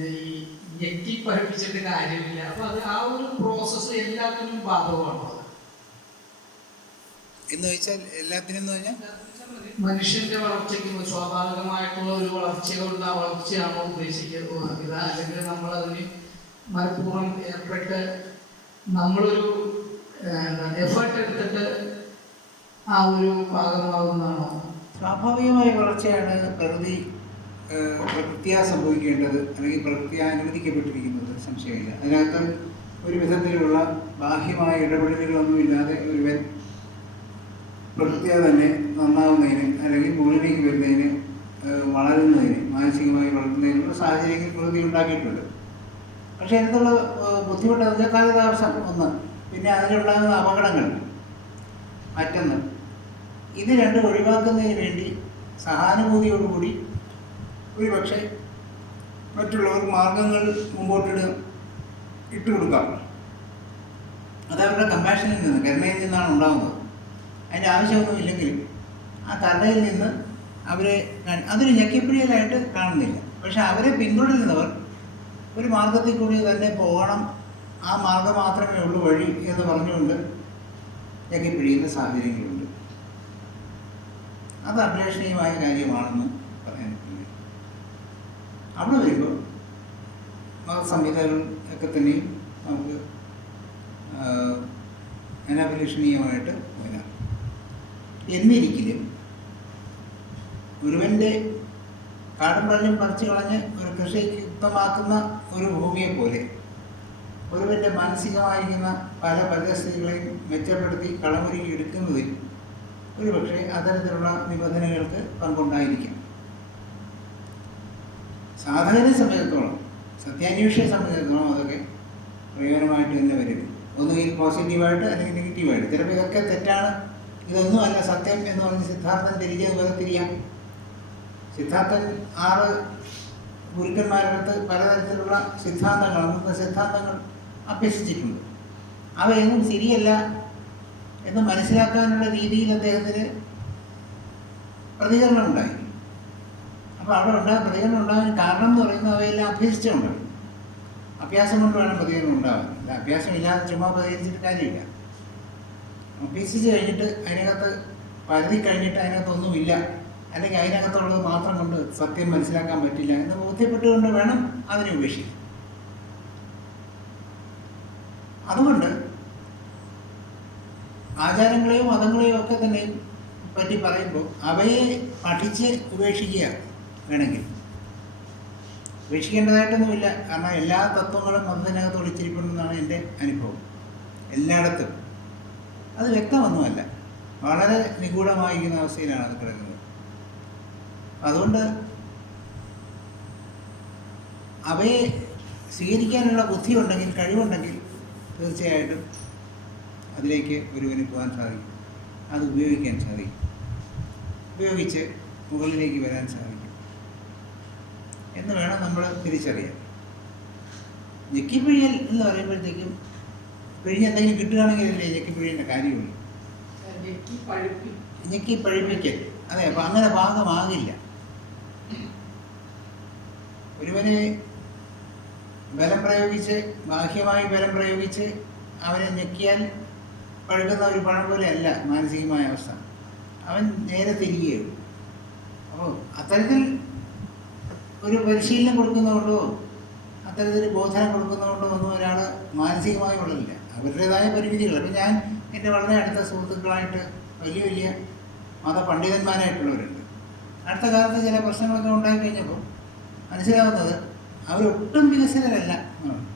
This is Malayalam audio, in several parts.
ഈ ഞെക്കി പഠിപ്പിച്ചിട്ട് കാര്യമില്ല. അപ്പൊ അത് ആ ഒരു പ്രോസസ്സ് എല്ലാത്തിനും ബാധകമാണ്. എന്ന് വെച്ചാൽ എല്ലാത്തിനും മനുഷ്യന്റെ വളർച്ചയ്ക്ക് സ്വാഭാവികമായിട്ടുള്ള ഒരു വളർച്ചയുള്ള വളർച്ചയാണോ ഉദ്ദേശിക്കുന്നത്, അല്ലെങ്കിൽ നമ്മൾ അതിന് മനഃപൂർവ്വം ഏർപ്പെട്ട് നമ്മളൊരു എഫേർട്ട് എടുത്തിട്ട് ആ ഒരു ഭാഗമാകുന്നതാണോ? സ്വാഭാവികമായ വളർച്ചയാണ് പ്രകൃതിയാ സംഭവിക്കേണ്ടത്, അല്ലെങ്കിൽ പ്രകൃതിയാ അനുവദിക്കപ്പെട്ടിരിക്കുന്നത്, സംശയമില്ല. അതിനകത്ത് ഒരു വിധത്തിലുള്ള ബാഹ്യമായ ഇടപെടലുകളൊന്നുമില്ലാതെ ഒരുവൻ പ്രകൃതിയാ തന്നെ നന്നാവുന്നതിന് അല്ലെങ്കിൽ മുകളിലേക്ക് വരുന്നതിന്, വളരുന്നതിന്, മാനസികമായി വളരുന്നതിനുള്ള സാഹചര്യങ്ങൾ പ്രകൃതി ഉണ്ടാക്കിയിട്ടുണ്ട്. പക്ഷേ അതിനുള്ള ബുദ്ധിമുട്ട് അതിൻ്റെ കാലതാമസം ഒന്ന്, പിന്നെ അതിലുണ്ടാകുന്ന അപകടങ്ങൾ മറ്റൊന്ന്. ഇത് രണ്ടും ഒഴിവാക്കുന്നതിന് വേണ്ടി സഹാനുഭൂതിയോടുകൂടി ഒരുപക്ഷെ മറ്റുള്ളവർ മാർഗങ്ങൾ ഇട്ടുകൊടുക്കാം. അതവരുടെ കമ്പാഷനിൽ നിന്ന്, കരുണയിൽ നിന്നാണ് ഉണ്ടാകുന്നത്. അതിൻ്റെ ആവശ്യമൊന്നുമില്ലെങ്കിലും ആ കരുണയിൽ നിന്ന് അവരെ അതൊരു ഞെക്കിപ്പിഴിയലായിട്ട് കാണുന്നില്ല. പക്ഷെ അവരെ പിന്തുടരുന്നവർ ഒരു മാർഗത്തിൽ കൂടി തന്നെ പോകണം, ആ മാർഗം മാത്രമേ ഉള്ളൂ വഴി എന്ന് പറഞ്ഞുകൊണ്ട് ഞെക്കിപ്പിഴിയുന്ന സാഹചര്യങ്ങളുണ്ട്. അത് അഭിലഷണീയമായ കാര്യമാണെന്ന് പറയാൻ പറ്റില്ല. അവിടെ വരുമ്പോൾ മതസംഹിതകൾ ഒക്കെ തന്നെയും നമുക്ക് അനഭിലഷണീയമായിട്ട് വരാം. എന്നിരിക്കലും ഒരുവൻ്റെ കാടും പള്ളിയും പറിച്ചു കളഞ്ഞ് ഒരു കൃഷിക്ക് യുക്തമാക്കുന്ന ഒരു ഭൂമിയെ പോലെ ഒരുവൻ്റെ മാനസികമായിരിക്കുന്ന പല പരിസ്ഥിതികളെയും മെച്ചപ്പെടുത്തി കളമൊരുക്കി എടുക്കുന്നതിൽ ഒരുപക്ഷെ അത്തരത്തിലുള്ള നിബന്ധനകൾക്ക് പങ്കുണ്ടായിരിക്കാം. സാധകനെ സംബന്ധിച്ചിടത്തോളം, സത്യാന്വേഷിയെ സംബന്ധിച്ചിടത്തോളം അതൊക്കെ പ്രയോജനമായിട്ട് തന്നെ വരും. ഒന്നുകിൽ പോസിറ്റീവായിട്ട് അല്ലെങ്കിൽ നെഗറ്റീവായിട്ട്. ചിലപ്പോൾ ഇതൊക്കെ തെറ്റാണ്, ഇതൊന്നും അല്ല സത്യം എന്ന് പറഞ്ഞ് സിദ്ധാർത്ഥൻ തിരിച്ചത് വേർതിരിയാം. സിദ്ധാർത്ഥൻ 6 ഗുരുക്കന്മാരടുത്ത് പലതരത്തിലുള്ള സിദ്ധാന്തങ്ങൾ അഭ്യസിച്ചിട്ടുണ്ട്. അവയൊന്നും ശരിയല്ല എന്ന് മനസ്സിലാക്കാനുള്ള രീതിയിൽ അദ്ദേഹത്തിന് പ്രതികരണം ഉണ്ടായി. അപ്പോൾ അവിടെ പ്രതികരണം ഉണ്ടാകാൻ കാരണം എന്ന് പറയുന്നത് അവയെല്ലാം അഭ്യസിച്ചുണ്ടാകും. അഭ്യാസം കൊണ്ട് വേണം പ്രതികരണം ഉണ്ടാകാൻ. അഭ്യാസം ഇല്ലാതെ ചുമ്മാ പ്രതികരിച്ചിട്ട് കാര്യമില്ല. അഭ്യസിച്ച് കഴിഞ്ഞിട്ട് അതിനകത്ത് പരതി കഴിഞ്ഞിട്ട് അതിനകത്തൊന്നുമില്ല, അല്ലെങ്കിൽ അതിനകത്തുള്ളത് മാത്രം കൊണ്ട് സത്യം മനസ്സിലാക്കാൻ പറ്റില്ല എന്ന് ബോധ്യപ്പെട്ടുകൊണ്ട് വേണം അതിനെ ഉപേക്ഷിക്കാൻ. അതുകൊണ്ട് ആചാരങ്ങളെയോ മതങ്ങളെയോ ഒക്കെ തന്നെ പറ്റി പറയുമ്പോൾ അവയെ പഠിച്ച് ഉപേക്ഷിക്കുക വേണമെങ്കിൽ. ഉപേക്ഷിക്കേണ്ടതായിട്ടൊന്നുമില്ല, കാരണം എല്ലാ തത്വങ്ങളും മതത്തിനകത്ത് ഒളിച്ചിരിപ്പുണ്ടെന്നാണ് എൻ്റെ അനുഭവം. എല്ലായിടത്തും അത് വ്യക്തമൊന്നുമല്ല, വളരെ നിഗൂഢമായിരിക്കുന്ന അവസ്ഥയിലാണ് അത് കിടക്കുന്നത്. അതുകൊണ്ട് അവയെ സ്വീകരിക്കാനുള്ള ബുദ്ധിയുണ്ടെങ്കിൽ, കഴിവുണ്ടെങ്കിൽ തീർച്ചയായിട്ടും അതിലേക്ക് ഒരുവന് പോകാൻ സാധിക്കും, അത് ഉപയോഗിക്കാൻ സാധിക്കും, ഉപയോഗിച്ച് മുകളിലേക്ക് വരാൻ സാധിക്കും എന്ന് വേണം നമ്മൾ തിരിച്ചറിയാൻ. ഞെക്കിപ്പിഴിയൽ എന്ന് പറയുമ്പോഴത്തേക്കും പിഴിഞ്ഞെന്തെങ്കിലും കിട്ടുകയാണെങ്കിലല്ലേ ഞെക്കിപ്പിഴിയേണ്ട കാര്യമുള്ളൂ. ഞെക്കി പഴിപ്പിക്കൽ, അതെ. അപ്പം അങ്ങനെ ഭാഗമാകില്ല. ഒരുവനെ ബലം പ്രയോഗിച്ച്, ബാഹ്യമായി ബലം പ്രയോഗിച്ച് അവനെ ഞെക്കിയാൽ പഴുക്കുന്ന ഒരു പഴം പോലെ അല്ല മാനസികമായ അവസ്ഥ. അവൻ നേരെ തിരികെയുള്ളൂ. അപ്പോൾ അത്തരത്തിൽ ഒരു പരിശീലനം കൊടുക്കുന്നതുകൊണ്ടോ അത്തരത്തിൽ ബോധനം കൊടുക്കുന്നതുകൊണ്ടോ ഒന്നും ഒരാൾ മാനസികമായി വളരില്ല. അവരുടേതായ പരിമിതികൾ. അപ്പം ഞാൻ എൻ്റെ വളരെ അടുത്ത സുഹൃത്തുക്കളായിട്ട് വലിയ വലിയ മതപണ്ഡിതന്മാരായിട്ടുള്ളവരുണ്ട്. അടുത്ത കാലത്ത് ചില പ്രശ്നങ്ങളൊക്കെ ഉണ്ടായിക്കഴിഞ്ഞപ്പോൾ മനസ്സിലാവുന്നത് അവരൊട്ടും വികസിതരല്ല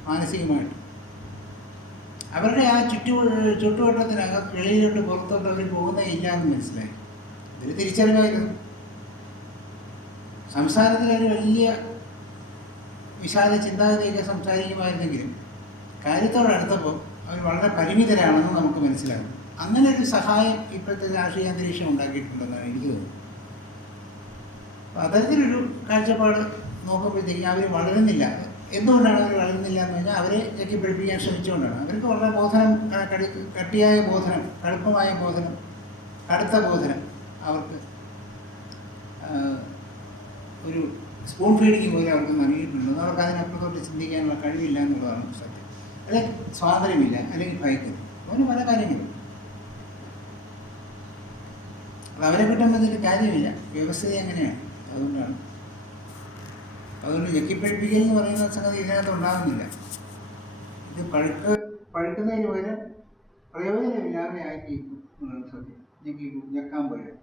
മാനസികമായിട്ട്. അവരുടെ ആ ചുറ്റുവട്ടത്തിനകത്ത് വെളിയിലോട്ട് പുറത്തോട്ട് അവർ പോകുന്നേ ഇല്ല എന്ന് മനസ്സിലായി. ഇതൊരു തിരിച്ചറിവായിരുന്നു. സംസാരത്തിലൊരു വലിയ വിശാല ചിന്താഗതിയൊക്കെ സംസാരിക്കുമായിരുന്നെങ്കിലും കാര്യത്തോടടുത്തപ്പോൾ അവർ വളരെ പരിമിതരാണെന്ന് നമുക്ക് മനസ്സിലാകും. അങ്ങനെ ഒരു സഹായം ഇപ്പോഴത്തെ രാഷ്ട്രീയ അന്തരീക്ഷം ഉണ്ടാക്കിയിട്ടുണ്ടെന്നാണ് എനിക്ക് തോന്നുന്നത്. അപ്പോൾ അത്തരത്തിലൊരു കാഴ്ചപ്പാട് നോക്കുമ്പോഴത്തേക്കും അവർ വളരുന്നില്ല. എന്തുകൊണ്ടാണ് അവർ വളരുന്നില്ല എന്ന് പറഞ്ഞാൽ അവരെ ഞെക്കിപ്പിടിപ്പിക്കാൻ ശ്രമിച്ചുകൊണ്ടാണ്. അവർക്ക് വളരെ ബോധനം, കട്ടിയായ ബോധനം, കടുപ്പമായ ബോധനം, കടുത്ത ബോധനം അവർക്ക് ഒരു സ്പൂൺ ഫീഡിങ് പോലെ അവർക്ക് നൽകിയിട്ടുണ്ട്. അവർക്ക് അതിനപ്പുറത്തോട്ട് ചിന്തിക്കാനുള്ള കഴിവില്ല എന്നുള്ളതാണ് സത്യം. അല്ലെങ്കിൽ സ്വാതന്ത്ര്യമില്ല, അല്ലെങ്കിൽ ഭയക്കുന്നു, അങ്ങനെ പല കാര്യങ്ങളും. അത് അവരെ കുറ്റം വന്നിട്ട് കാര്യമില്ല, വ്യവസ്ഥ അങ്ങനെയാണ്. അതുകൊണ്ട് ഞെക്കിപ്പഴിപ്പിക്കൽ എന്ന് പറയുന്ന സംഗതി ഇതിനകത്ത് ഉണ്ടാകുന്നില്ല. ഇത് പഴുക്കുന്നതിന് പകരം പ്രയോജനമില്ലാതെ ആക്കിയിരിക്കും എന്നുള്ളത് സത്യം. ഞെക്കാൻ പോയത്